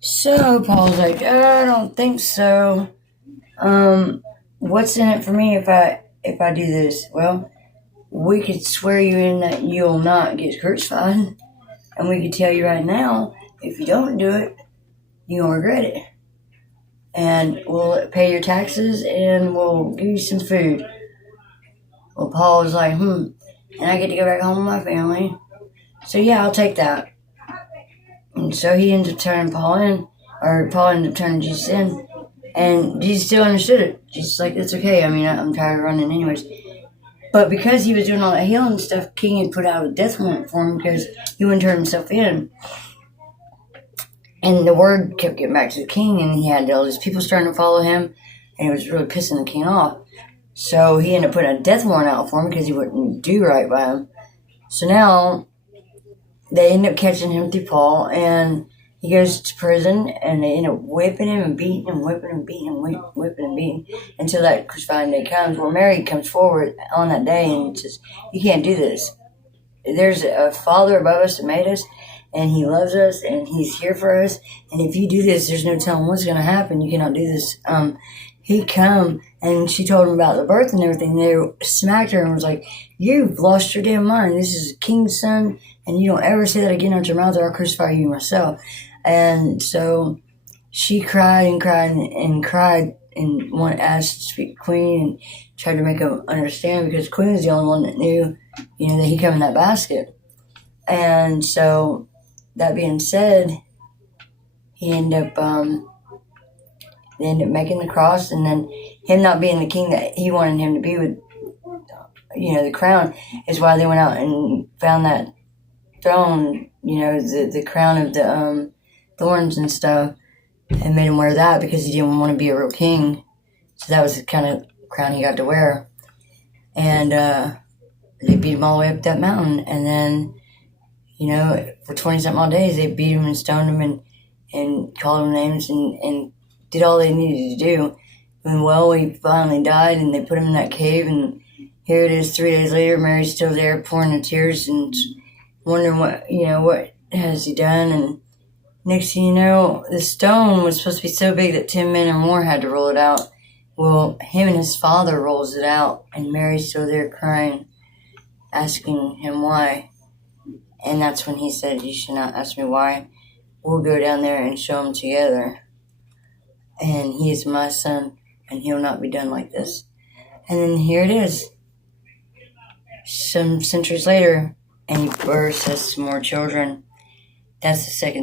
So Paul's like, I don't think so. What's in it for me if I do this? Well, we could swear you in that you'll not get crucified, and we could tell you right now if you don't do it, you'll regret it, and we'll pay your taxes and we'll give you some food. Well, Paul was like, and I get to go back home with my family. So yeah, I'll take that. And so he ends up turning Paul in, or Paul ended up turning Jesus in. And Jesus still understood it. Jesus like, it's okay. I mean, I'm tired of running anyways. But because he was doing all that healing stuff, King had put out a death warrant for him because he wouldn't turn himself in. And the word kept getting back to the king, and he had all these people starting to follow him, and it was really pissing the king off. So he ended up putting a death warrant out for him because he wouldn't do right by him. So now they end up catching him through Paul, and he goes to prison, and they end up whipping him and beating him, whipping and beating him, whipping and beating until that crucifying day comes, where Mary comes forward on that day and says, you can't do this. There's a Father above us that made us, and he loves us, and he's here for us, and if you do this, there's no telling what's going to happen. You cannot do this. He come, and she told him about the birth and everything. They smacked her and was like, you've lost your damn mind. This is a king's son, and you don't ever say that again out your mouth, or I'll crucify you myself. And so she cried and cried and cried and asked to speak to Queen and tried to make him understand, because Queen was the only one that knew, that he come in that basket. And so, that being said, he ended up, they ended up making the cross, and then him not being the king that he wanted him to be with, the crown, is why they went out and found that throne, the crown of the thorns and stuff, and made him wear that because he didn't want to be a real king. So that was the kind of crown he got to wear. And they beat him all the way up that mountain, and then, for 20-something odd days, they beat him and stoned him and called him names and did all they needed to do. And he finally died, and they put him in that cave, and here it is 3 days later, Mary's still there pouring her tears and wondering what has he done. And next thing you know, the stone was supposed to be so big that 10 men or more had to roll it out. Well, him and his father rolls it out, and Mary's still there crying, asking him why. And that's when he said, you should not ask me why. We'll go down there and show him together. And he is my son, and he'll not be done like this. And then here it is, some centuries later, and he births us more children. That's the second